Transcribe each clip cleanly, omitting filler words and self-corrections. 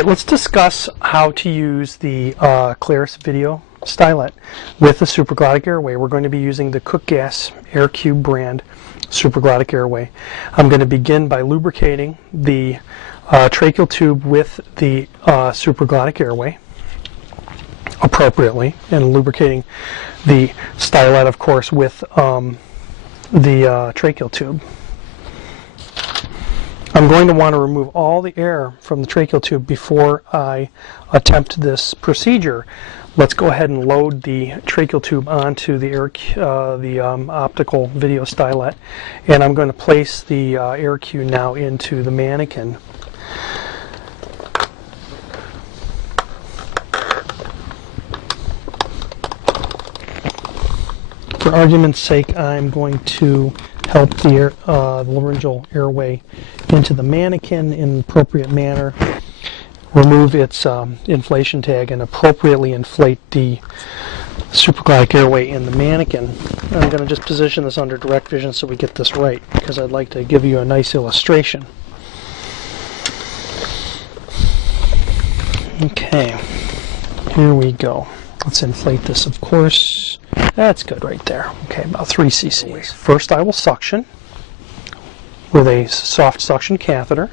Alright, let's discuss how to use the Claris video stylet with the supraglottic airway. We're going to be using the Cook Gas AirCube brand supraglottic airway. I'm going to begin by lubricating the tracheal tube with the supraglottic airway appropriately, and lubricating the stylet, of course, with the tracheal tube. I'm going to want to remove all the air from the tracheal tube before I attempt this procedure. Let's go ahead and load the tracheal tube onto the optical video stylet, and I'm going to place the air cue now into the mannequin. For argument's sake, I'm going to help the laryngeal airway into the mannequin in an appropriate manner, remove its inflation tag, and appropriately inflate the supraglottic airway in the mannequin. I'm going to just position this under direct vision so we get this right, because I'd like to give you a nice illustration. Okay, here we go. Let's inflate this, of course. That's good right there. Okay, about 3 cc's. First, I will suction with a soft suction catheter.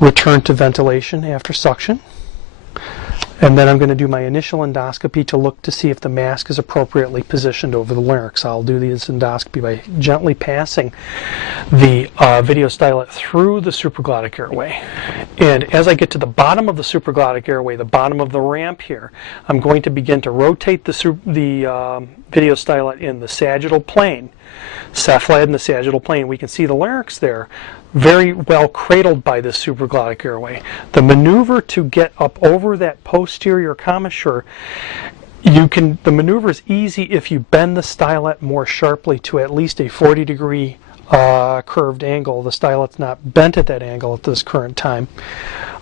Return to ventilation after suction. And then I'm going to do my initial endoscopy to look to see if the mask is appropriately positioned over the larynx. I'll do this endoscopy by gently passing the video stylet through the supraglottic airway. And as I get to the bottom of the supraglottic airway, the bottom of the ramp here, I'm going to begin to rotate the video stylet in the sagittal plane, cephalad in the sagittal plane. We can see the larynx there, very well cradled by this supraglottic airway. The maneuver to get up over that posterior commissure, the maneuver is easy if you bend the stylet more sharply to at least a 40-degree curved angle. The stylet's not bent at that angle at this current time.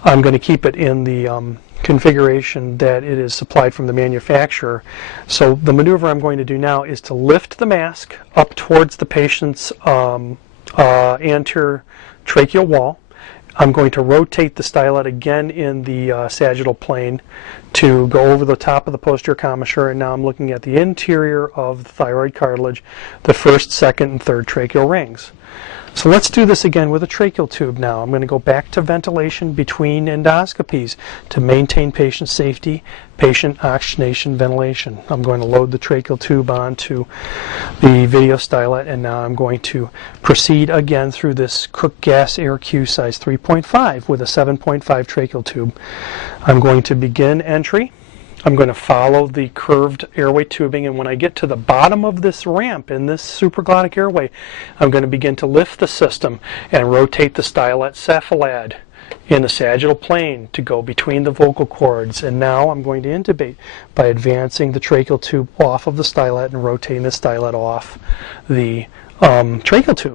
I'm going to keep it in the configuration that it is supplied from the manufacturer. So the maneuver I'm going to do now is to lift the mask up towards the patient's anterior tracheal wall. I'm going to rotate the stylet again in the sagittal plane to go over the top of the posterior commissure, and now I'm looking at the interior of the thyroid cartilage, the first, second, and third tracheal rings. So let's do this again with a tracheal tube now. I'm going to go back to ventilation between endoscopies to maintain patient safety, patient oxygenation, ventilation. I'm going to load the tracheal tube onto the video stylet, and now I'm going to proceed again through this Cook Gas AirCube size 3.5 with a 7.5 tracheal tube. I'm going to begin entry. I'm going to follow the curved airway tubing, and when I get to the bottom of this ramp in this supraglottic airway, I'm going to begin to lift the system and rotate the stylet cephalad in the sagittal plane to go between the vocal cords. And now I'm going to intubate by advancing the tracheal tube off of the stylet and rotating the stylet off the tracheal tube.